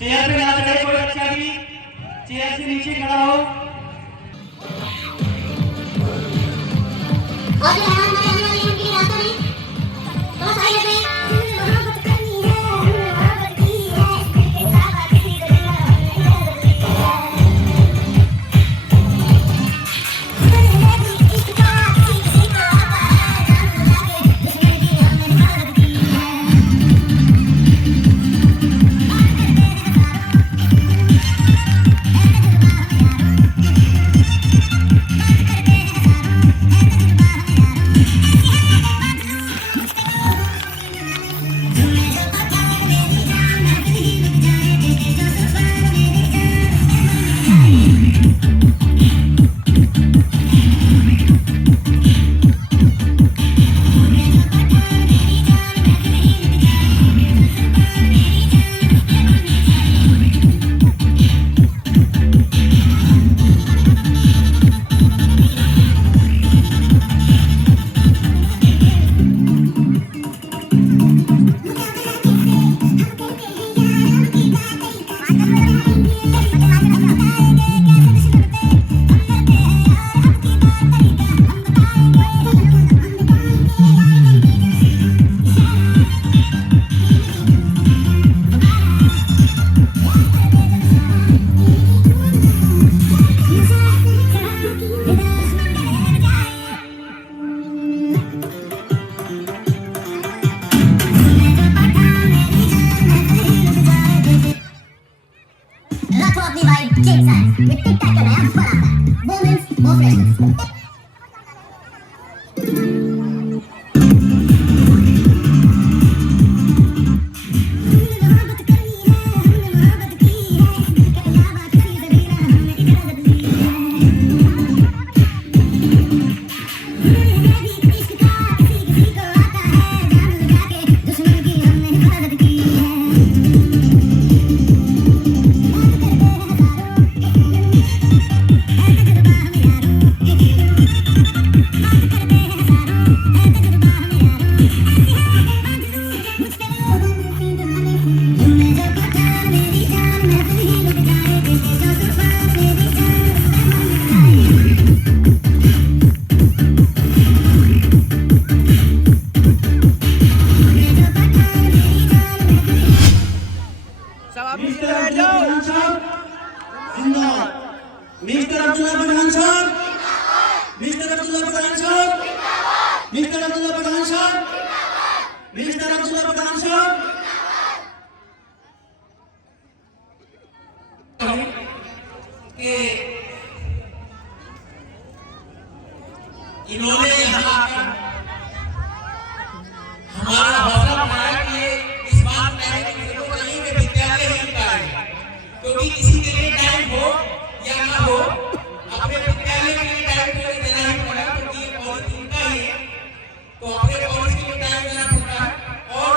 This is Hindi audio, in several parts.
चेयर पे ना चढ़े कोई बच्चा भी चेयर से नीचे खड़ा हो। रखो अपनी वाइब चेक साइज में टिक टैक का नया फन आता है मोमेंट्स और फ्रेशनेस। मिस्टर अब्दुल्ला पठान साहब, मिस्टर अब्दुल्ला पठान साहब, मिस्टर अब्दुल्ला पठान साहब, मिस्टर अब्दुल्ला पठान साहब। इन्होंने यहाँ हमारा हौसला बढ़ाया कि इस बात में कहीं में विद्यालय ही है, क्योंकि किसी के लिए टाइम हो या ना हो अपने विद्यालय के लिए टाइम तो देना ही पड़ेगा, क्योंकि ये पॉलिसी का ही है, तो अपने पॉलिसी के टाइम देना पड़ता है। और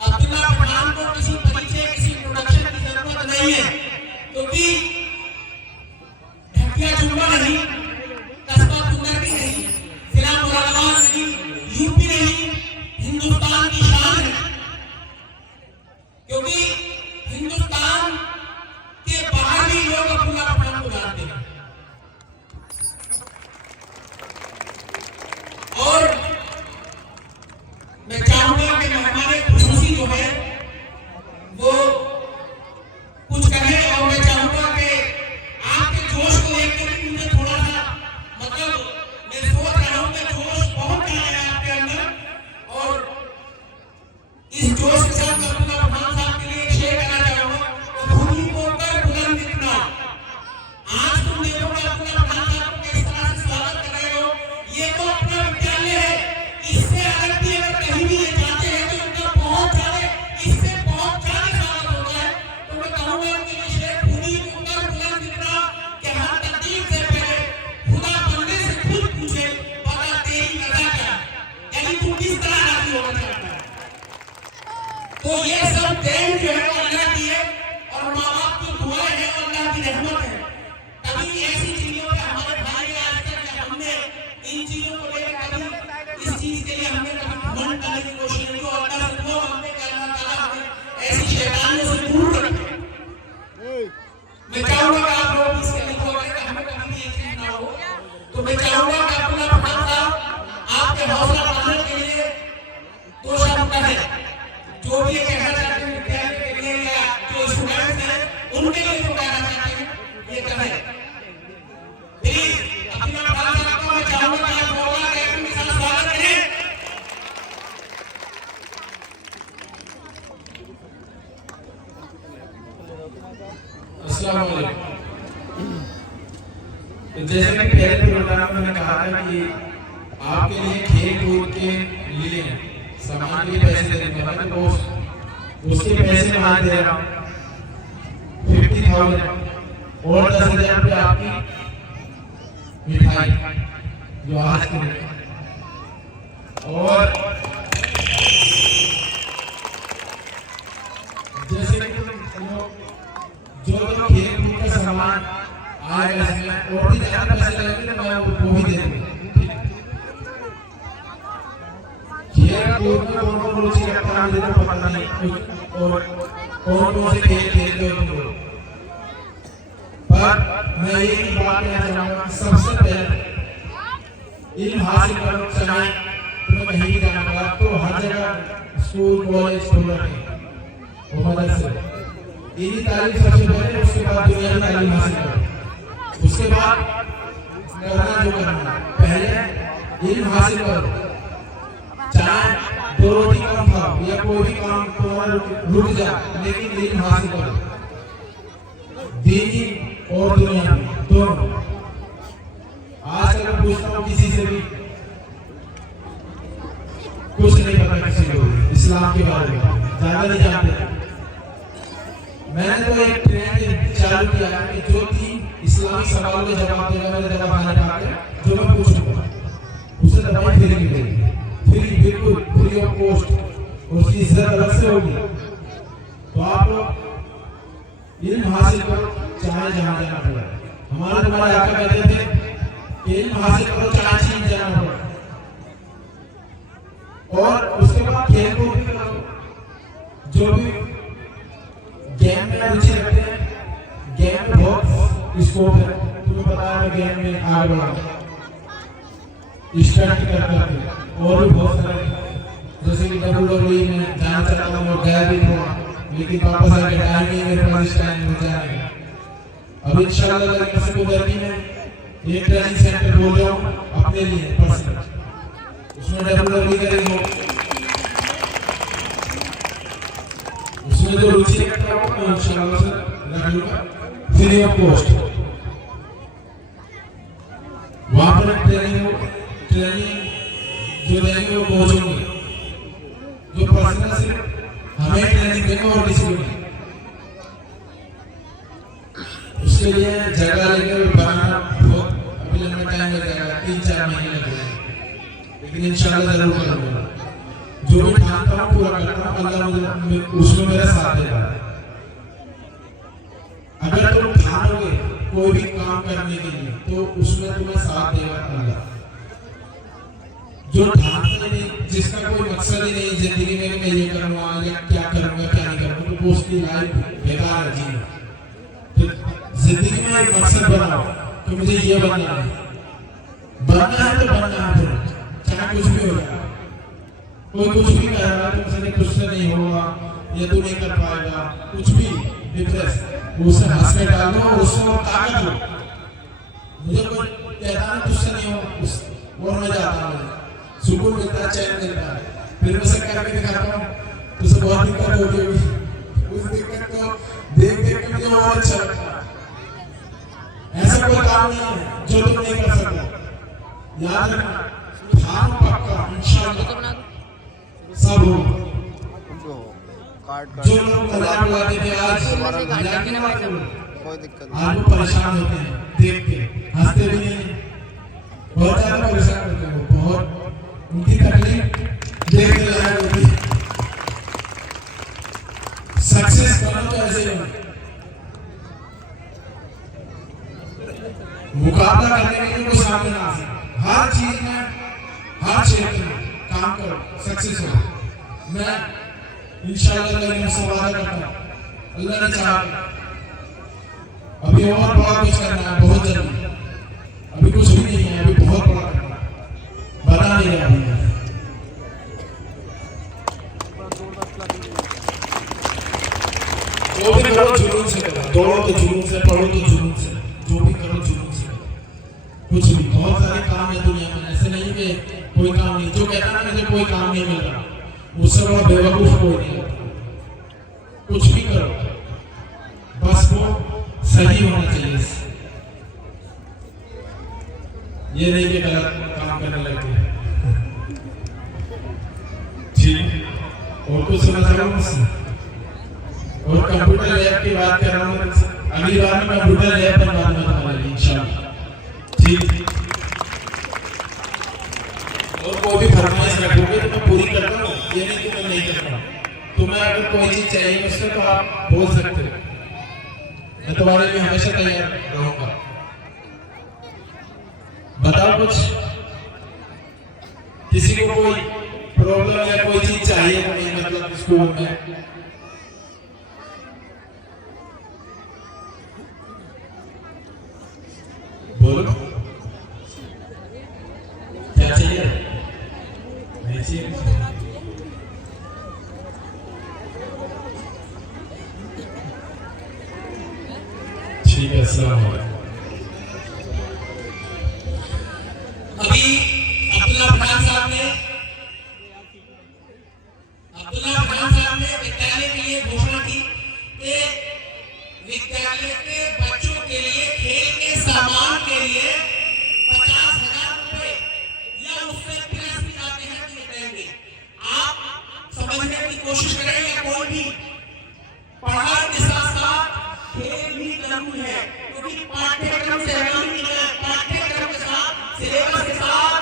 अब्दुल्ला पठान को किसी परिचय किसी प्रोडक्शन की जरूरत नहीं है, क्योंकि ढकिया जुम्मा नहीं, कस्बा कुंदर भी नहीं, जिला मुरादाबाद नहीं, यूपी नहीं, हिंदुस्तान की शान है, क्योंकि हिंदुस्तान के बाहर भी लोग अब्दुल्ला पठान को जानते हैं। और मैं चाहूंगा कि मेहमान खुशूसी जो है वो कुछ कहे, और मैं चाहूंगा कि आपके जोश को देखकर मुझे थोड़ा सा मतलब मैं सोच रहा हूं कि जोश बहुत गया है आपके अंदर, और इस जोश के साथ अब्दुल्ला पठान साहब के लिए एक शेर कहना चाहूंगा। भूमि को कर बुलंद इतना, आज तुम देखोगे अब्दुल्ला पठान साहब को किस तरह से स्वागत कर रहे हो। ये तो अपना विद्यालय है, इससे अगर भी अगर कहीं भी ये जाते हैं तो इनका बहुत ज्यादा, इससे बहुत ज्यादा स्वागत होता है। तो मैं कहूंगा उनके लिए शेर, भूमि को कर बुलंद इतना कि हर तकदीर से पहले खुदा बनने से खुद पूछे बता तेरी कदर क्या, यानी तू किस तरह राजी होना चाहता है। तो ये सब देन जो है अल्लाह की है, और माँ बाप की दुआ है, अल्लाह की रहमत है। कभी ऐसी चीजों पे हमारे भाई आज तक हमने इन चीजों को लेकर कभी इस चीज के लिए हमने कभी घमंड करने की कोशिश नहीं की, और अल्लाह से दुआ मांगते कि अल्लाह ताला हमें ऐसी शैतानियों से दूर हौसला बढ़ाने के लिए दो शब्द कहें, जो भी ये कहना चाहते हैं विद्यार्थी के लिए या जो स्टूडेंट्स हैं उनके लिए जो कहना चाहते हैं ये कहें। प्लीज अपना बात आपको मैं चाहूंगा कि आप होगा के साथ स्वागत करें। अस्सलाम वालेकुम। जैसे कि पहले प्रोग्राम में मैंने कहा था कि आपके लिए खेल कूद के लिए सामान के पैसे देने वाला मैं तो उसके पैसे मैं दे रहा हूँ 50,000 और 10,000 रुपये आपकी मिठाई जो आज की और जैसे कि जो खेल कूद का सामान आएगा इसमें और भी ज्यादा पैसे लगेंगे तो मैं वो भी दे दूंगा। खेल कूद में कौन रुचि रखता है मुझे तो पता नहीं और कौन से खेल खेलते हो पर मैं ये बात कहना चाहूँगा सबसे पहले इल्म हासिल करो। चाहे तुम्हें कहीं भी जाना पड़ा तो हर जगह स्कूल कॉलेज खोल रखे वो मदरसे इन्हीं तालीम सबसे पहले, उसके बाद दुनियावी तालीम हासिल करो, उसके बाद करना जो करना पहले इल्म हासिल करो। चाहे 2 रोटी कम खाओ या कोई भी काम तुम्हारा रुक जाए लेकिन इल्म हासिल करो, दीनी और दुनियावी दोनों। आज अगर पूछता हूँ किसी से भी कुछ नहीं पता किसी को इस्लाम के बारे में ज्यादा नहीं जानते। मैंने तो एक ट्रेंड चालू किया है कि जो 3 इस्लामी सवालों के जवाब देगा मेरे जवाब आने पाते जो मैं पूछूंगा उसे दवाई फ्री मिलेगी, फ्री बिल्कुल फ्री ऑफ कॉस्ट, उसकी इज्जत अलग से होगी। तो आप इल्म हासिल करो चाहे जहाँ जाना पड़े। हमारे तुम्हारे आका कहते थे इल्म हासिल करो चाहे चीन जाना पड़े और उसके बाद खेल कूद भी करो। जो भी गेम में रुचि रखते हैं, गेम में बहुत स्कोप है, तुम्हें पता है गेम में आगे बढ़ा स्टार्ट करते और भी बहुत सारे जैसे कि WWE में जाना चाहता हूँ और गया भी था लेकिन वापस आके टाइम नहीं मेरे पास टाइम हो जाएगा। अब इंशाल्लाह अगर किसी को गर्मी में एक ट्रेनिंग सेंटर बोल रहा हूँ अपने लिए पर्सनल, उसमें WWE करेंगे, उसमें जो रुचि रखता हूँ मैं इंशाल्लाह से रखूंगा फ्री ऑफ कॉस्ट। वहाँ पर ट्रेनिंग जो देंगे वो पहुँचेंगे, जो पर्सनल सिर्फ हमें ट्रेनिंग देंगे और किसी को नहीं। उसके लिए जगह लेकर बनाना बहुत अभी लंबा टाइम लगेगा, 3-4 महीने लगेंगे, लेकिन इंशाल्लाह जरूर करूँगा। जो भी ठानता हूँ पूरा करता हूँ, अल्लाह उसमें मेरा साथ देगा। अगर तुम ठानोगे कोई भी काम करने के लिए तो उसमें तुम्हें साथ देगा अल्लाह। जो ठानते नहीं, जिसका कोई मकसद ही नहीं जिंदगी में मैं ये करूँगा या क्या करूँगा क्या नहीं करूँगा, तो उसकी लाइफ बेकार है। तो जिंदगी में एक मकसद बनाओ कि मुझे ये बनना है तो बनना है, चाहे कुछ भी हो जाए। कोई कुछ भी कह रहा है तुमसे कुछ से नहीं होगा या तू नहीं कर पाएगा, कुछ भी डिप्रेस उसे हंस के डाल दो और उससे ताकत दो। मुझे कोई कहता है तुझसे नहीं हो और मैं जाता हूँ, सुकून मिलता है, चैन मिलता है, फिर मैं सब करके दिखाता हूँ, तुझसे बहुत दिक्कत होगी, उस दिक्कत को देख देख के मुझे और अच्छा लगता है। ऐसा कोई काम नहीं है जो तुम नहीं कर सकते, याद रखना ठान पक्का इंशाअल्लाह सब होगा। जो लोग मजाक उड़ाते थे आज कोई दिक्कत आज वो परेशान होते हैं देख के, हंसते भी नहीं, बहुत ज्यादा परेशान होते हैं, बहुत उनकी तकलीफ देख के लायक होती है। सक्सेस करना तो ऐसे ही मुकाबला करने के लिए कोई सामने ना आ सके, हर चीज में हर क्षेत्र में काम करो, सक्सेस हो। मैं इंशाअल्लाह मैं से वादा करता हूँ, अल्लाह ने चाहा अभी और बहुत कुछ करना है, बहुत जल्दी, अभी कुछ भी नहीं है, अभी बहुत बड़ा करना है, बना नहीं रहा है। दौड़ो तो जुनून से, पढ़ो तो जुनून से, जो भी करो जुनून से। कुछ भी, बहुत सारे काम है दुनिया में, ऐसे नहीं कि कोई काम नहीं। जो कहता है मुझे कोई काम नहीं मिल रहा, उससे बड़ा बेवकूफ कोई नहीं होता। कुछ भी करो, बस वो सही होना चाहिए। ये नहीं कि गलत काम करने लगे। ठीक, और कुछ समझ रहा हूँ मुझसे? और कंप्यूटर लैब की बात कर रहा हूँ, अगली बार में कंप्यूटर लैब पर बात करने वाला हूँ इंशाल्लाह। ठीक, और कोई भी फरमाइश रखोगे तो मैं पूरी करता हूँ, ये नहीं कि मैं नहीं करता। तुम्हें अगर कोई चीज चाहिए मुझसे तो आप बोल सकते हो, मैं तुम्हारे लिए हमेशा तैयार रहूंगा। बताओ कुछ, किसी को कोई प्रॉब्लम या कोई चीज चाहिए तो नहीं, मतलब स्कूल में बोलो क्या चाहिए, नहीं चाहिए। ठीक है, अस्सलाम वालेकुम। अभी अब्दुल्ला खान साहब ने विद्यालय के लिए घोषणा की कि विद्यालय के बच्चों के लिए खेल के सामान के लिए 50,000 रुपए या उससे प्लस भी जाते हैं कि देंगे। आप समझने की कोशिश करें, या कोई भी पढ़ाई के साथ साथ खेल भी जरूरी है, क्योंकि पाठ्यक्रम से पाठ्यक्रम के साथ सिलेबस के साथ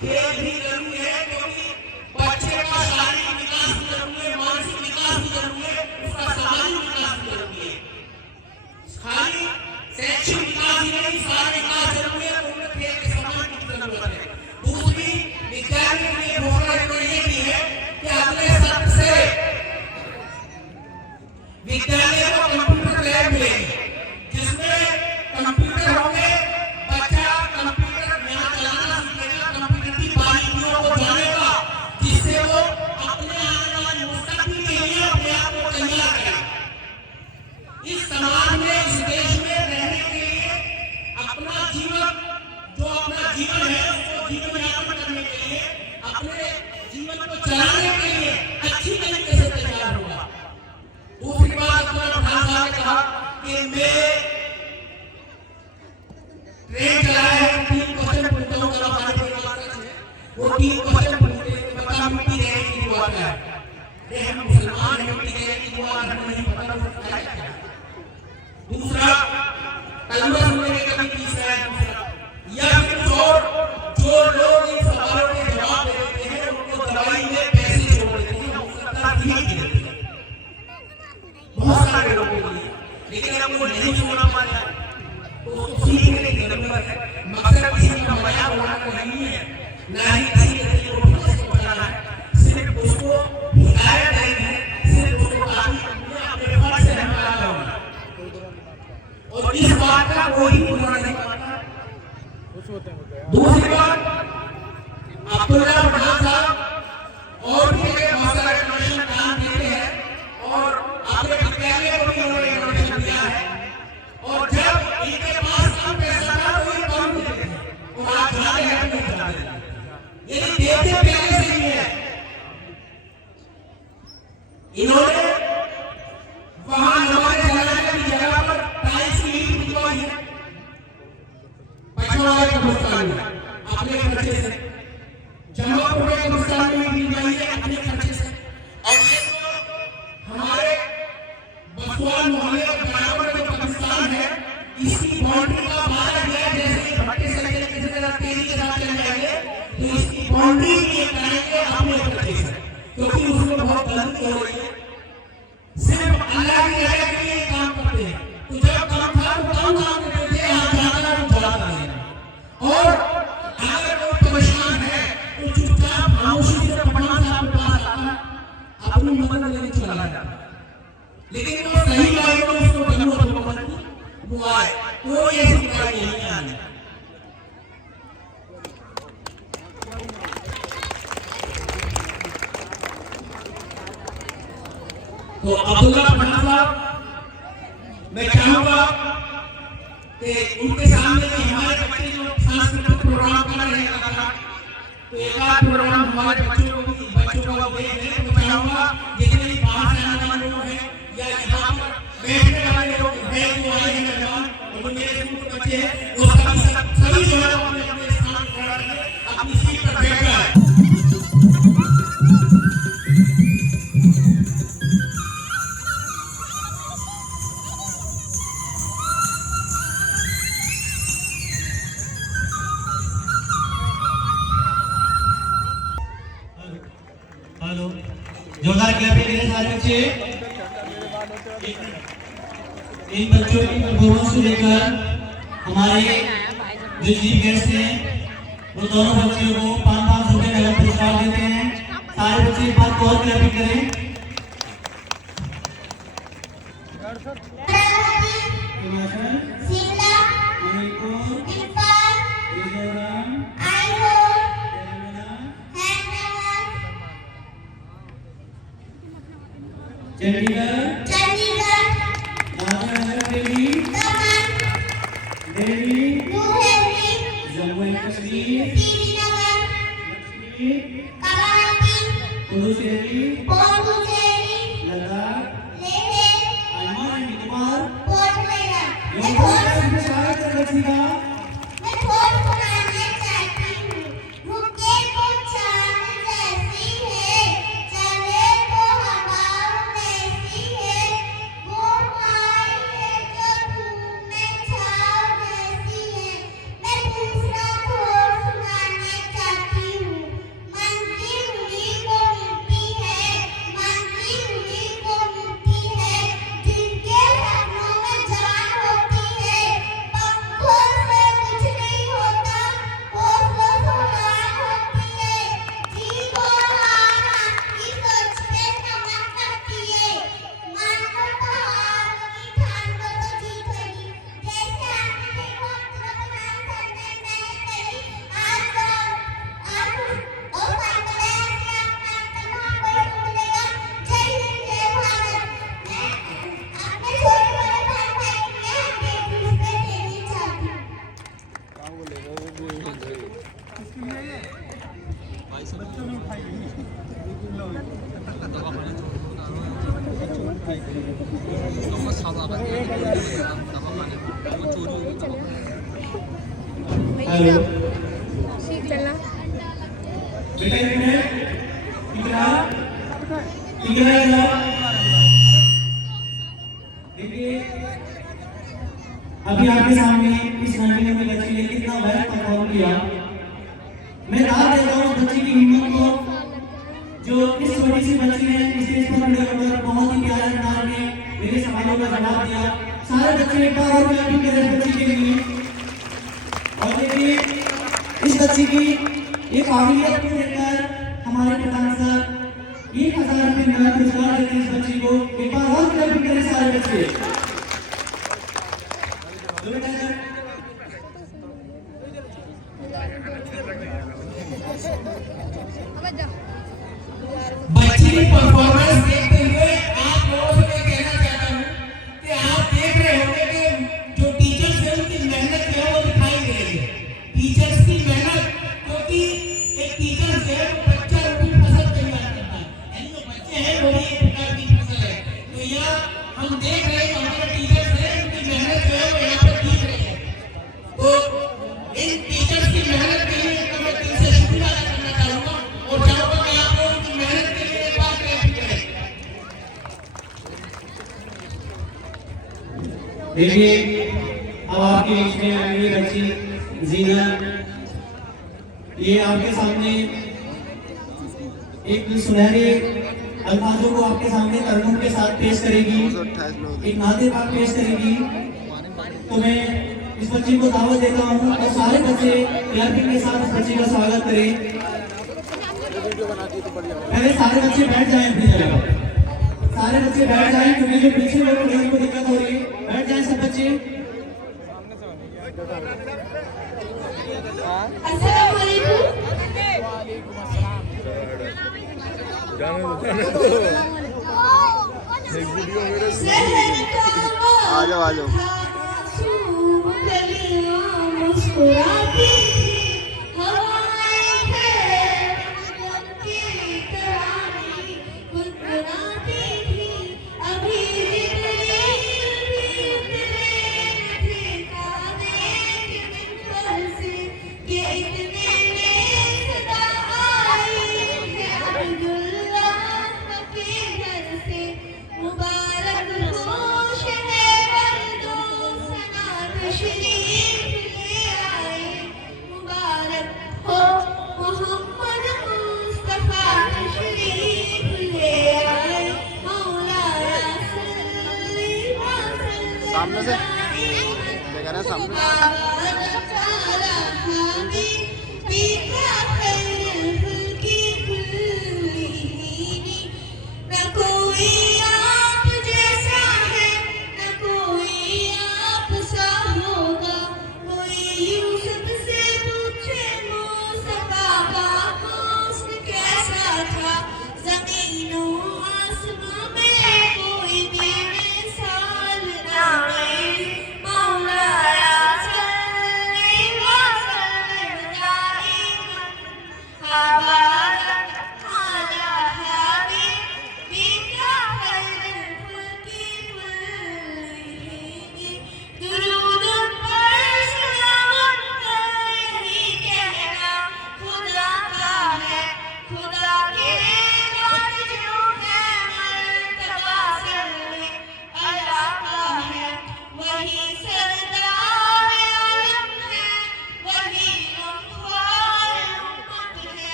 खेल भी जरूरी है, क्योंकि बच्चे का शारीरिक विकास भी जरूरी है, मानसिक विकास भी जरूरी है, उसका सामाजिक विकास भी जरूरी है। खाली शैक्षिक विकास ही नहीं, सारा विकास जरूरी है, तो उन्हें खेल के सामान की जरूरत है। दूसरी, विद्यालय के लिए घोषणा ये की है कि अगले सत्र से विद्यालय को कंप्यूटर लैब मिलेगी, जिसमें कंप्यूटर होंगे, बच्चा कंप्यूटर यहाँ चलाना सीखेगा, कंप्यूटर की बारीकियों को जानेगा, जिससे वो अपने आने वाले मुस्तकबिल के लिए अपने आप को तैयार करेगा। इस समाज में, इस देश में रहने के लिए अपना जीवन, जो अपना जीवन है उसको जीवन यापन करने के लिए, अपने जीवन को चलाने के लिए अच्छी तरीके से तैयार होगा। दूसरी बात, अब्दुल्ला खान साहब ने कहा कि मैं ट्रेन चलाया है, 3 क्वेश्चन पूछता हूँ, जरा बात है वो 3 क्वेश्चन पूछते हैं, बता मिट्टी देने की दुआ क्या है? अरे हम मुसलमान हैं, मिट्टी देने की दुआ हमें नहीं पता, वो क्या है? दूसरा, कलमा सुनने के कभी तीसरा है। दूसरा, या फिर जो लोग इन सवालों के जवाब दे देते हैं उनको दवाई में पैसे जोड़ देते हैं, हो सकता है ठीक ही देते हैं बहुत सारे लोगों के लिए, लेकिन अब वो नहीं सुना पाया तो उसको सीखने की जरूरत है। मकसद किसी का मजाक उड़ाना नहीं है, ना ही किसी के दिल को ठेस पहुंचाना है, सिर्फ उसको हिदायत देनी है, सिर्फ उसको अपने फर्ज से निकालना होगा। और इस बात का कोई बुरा नहीं मानता। दूसरी बात, अब्दुल्ला खान साहब और भी मसला इनोवेशन काम देते हैं और अपने विद्यालय को भी उन्होंने इनोवेशन दिया है, और जब इनके पास कम पैसा था तो ये कम देते थे, और आप जाते हैं तो नहीं जाते, यदि देते पहले से ही है। इन्होंने वहां हमारे जलाने की जगह पर टाइल्स की ईंट बिछवाई है, पछवाड़े के बुस्तान में अपने खर्चे से, जमापुरे के बुस्तान में ईंट बिछवाई है अपने खर्चे से, और ये तो हमारे बसवान मोहल्ले और बराबर में पाकिस्तान है, इसकी बाउंड्री का बाहर गया, जैसे भट्टे से लेकर किसी तरह तेजी के साथ चले जाएंगे तो इसकी बाउंड्री ये करेंगे अपने खर्चे से, क्योंकि उसमें बहुत गलती हो रही है। सिर्फ अल्लाह की जगह के लिए काम करते हैं, तो जब काम था तो काम करते थे, यहाँ जाना तो जाता है, और अगर वो परेशान है तो चुपचाप खामोशी से पढ़ना साहब के पास आता, अपनी मदद लेने चला जाता, लेकिन वो सही मायने में उसको जरूरत हो मदद वो आए, कोई ऐसी बुराई नहीं आने। तो अब्दुल्ला खान साहब मैं चाहूंगा कि उनके सामने भी हमारे बच्चे जो सांस्कृतिक प्रोग्राम कर रहे हैं तो एक आध प्रोग्राम हमारे बच्चों को देख रहे हैं। मैं चाहूंगा जितने भी बाहर से आने वाले लोग हैं या यहाँ पर बैठने वाले लोग हैं जो आए हैं मेहमान और मेरे स्कूल के बच्चे हैं वो सभी जो है अपने स्थान पर अपनी सीट पर बैठ जाए। हेलो, जोरदार क्लैपिंग करें सारे बच्चे। इन बच्चों की परफॉर्मेंस को लेकर हमारे जो चीफ गेस्ट हैं वो दोनों बच्चों को 500 रुपये नगद पुरस्कार देते हैं। सारे बच्चे एक बार और क्लैपिंग करें। Shimla, Manipur, Imphal, Mizoram, Aihole, Telangana, Hyderabad, Chandigarh, Dadra Nagar Haveli, Delhi, Jammu and Kashmir, Puducherry, Ladakh, Andaman and Nicobar. Hello बेटा देखिए अभी आपके सामने इस मंडली में बच्ची ने कितना बेहतर परफॉर्म किया। मैं दाद देता हूँ बच्ची की हिम्मत को, जो इस बड़ी सी बच्ची ने स्टेज पर खड़े होकर बहुत ही प्यारे अंदाज में मेरे सवालों का जवाब दिया। सारे बच्चे एक बार और क्लैपिंग करें बच्ची के लिए। और देखिए इस बच्ची की ये काबिलियत को लेकर हमारे प्रधान सर 1000 रुपये नगद पुरस्कार देते हैं इस बच्ची को। एक बार और क्लैपिंग करें सारे बच्चे। बच्ची की परफॉर्मेंस देखते हुए आप लोगों से मैं कहना चाहता हूँ कि आप देख रहे होंगे कि जो टीचर्स हैं उनकी मेहनत जो है वो दिखाई दे रही है। टीचर्स की मेहनत, क्योंकि एक टीचर जो है वो बच्चा रूपी फसल तैयार करता है, यानी जो बच्चे हैं वो एक प्रकार की फसल है। तो यह हम देख रहे हैं कि हमारे टीचर्स हैं उनकी मेहनत जो है वो यहाँ पर दिख रही है। तो इन टीचर्स की मेहनत के लिए मैं दिल से शुक्रिया अदा करना चाहूँगा और चाहूँगा कि आप लोग उनकी मेहनत के लिए एक बार क्लैपिंग करें। देखिए अब आपके बीच में आई हुई बच्ची जीना, ये आपके सामने एक सुनहरे अल्फाजों को आपके सामने तरन्नुम के साथ पेश करेगी, एक नाते पाक पेश करेगी। तो मैं इस बच्ची को दावत देता हूँ और सारे बच्चे क्लैपिंग के साथ इस बच्ची का स्वागत करें। पहले सारे बच्चे बैठ जाएं अपनी जगह, सारे बच्चे बैठ जाएं क्योंकि जो पीछे लोग खड़े हैं उनको दिक्कत हो रही है। बैठ जाएं सब बच्चे। अस्सलाम वालेकुम। जाने दो एक वीडियो मेरे जाओ आ जाओ। मुस्कुराती सामने से देखा ना सामने।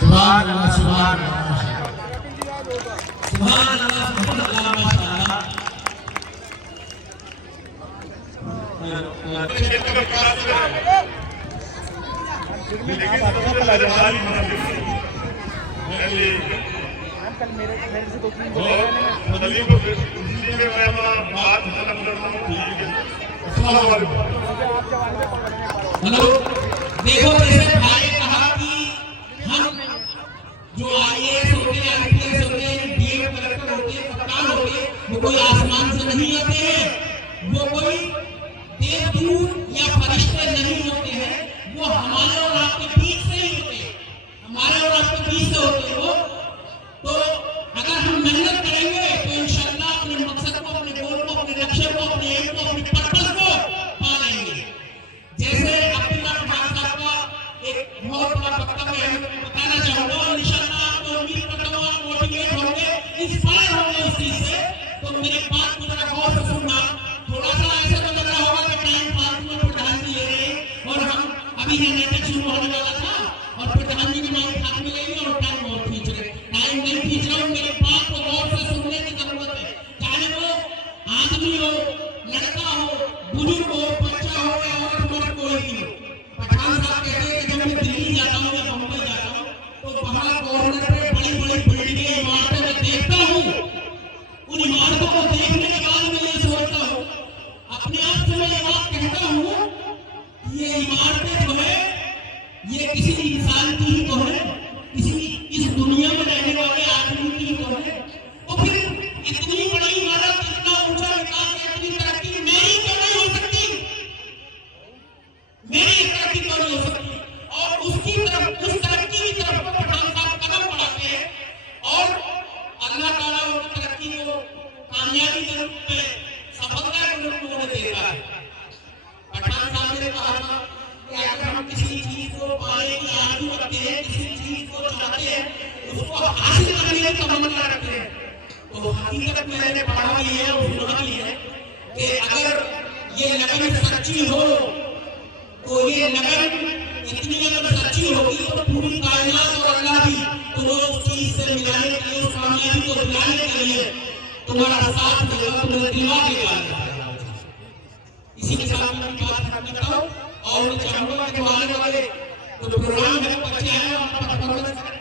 सुभान अल्लाह सुभान अल्लाह सुभान अल्लाह सुभान अल्लाह माशाअल्लाह। हेलो देखो जैसे भाई ने कहा कि हम जो आईएएस होते हैं आईपीएस होते हैं डीएम कलेक्टर होते हैं कप्तान होते हैं वो कोई आसमान से नहीं आते हैं, वो कोई देवदूत या फरिश्ते नहीं होते हैं, वो हमारे और आपके बीच से ही होते हैं, हमारे और आपके बीच से होते हैं वो। तो अगर हम मेहनत करेंगे तो इंशाअल्लाह अपने मकसद को, अपने गोल को, अपने लक्ष्य को, अपने एम को, अपने पर्पस को पा लेंगे। जैसे अब्दुल्ला खान साहब का एक बहुत बड़ा वक्तव्य है, मैं बताना चाहूंगा और इंशाअल्लाह आपको उम्मीद करता हूं आप मोटिवेट होंगे, इंस्पायर होंगे उस चीज से। तो मेरी बात को जरा गौर से सुनना। थोड़ा सा ऐसा तो लग रहा होगा कि टाइम फालतू में प्रधान जी ले रहे हैं और हम अभी ये नाटक शुरू होने वाला था और प्रधान जी की माइक हाथ में लेंगे और टाइम और खींच रहे। टाइम नहीं खींच रहा हूँ, मेरी बात को गौर से सुनने की जरूरत है। चाहे वो आदमी हो, लड़का हो, बुजुर्ग हो, बच्चा हो या औरत मर्द कोई भी हो। पठान साहब कहते हैं कि जब मैं दिल्ली जाता हूँ या बम्बई जाता हूँ तो वहाँ कॉर्नर पे बड़ी बड़ी बिल्डिंगें, इमारतें मैं देखता हूँ। उन इमारतों को देखने के बाद मैं ये सोचता हूँ, अपने आप से मैं ये बात कहता हूँ, ये इमारतें जो है ये किसी इंसान की ही तो है, किसी इस दुनिया में रहने वाले आदमी की ही तो है। तो फिर इतनी बड़ी इमारत, इतना ऊंचा विकास, इतनी तरक्की मेरी क्यों नहीं हो सकती? हासिल करने की तमन्ना रखते हैं। तो हकीकत में मैंने पढ़ा लिया है और सुना लिया है कि अगर ये लगन सच्ची हो तो ये लगन इतनी अगर सच्ची होगी तो पूरी कायनात और अल्लाह भी तुम्हें उस चीज से मिलाने के लिए, उस कामयाबी को दिलाने के लिए तुम्हारा साथ देगा, तुम्हें दिलवा देगा। इसी के साथ मैं बात खत्म करता हूँ और मैं चाहूंगा कि आने वाले जो प्रोग्राम है बच्चे हैं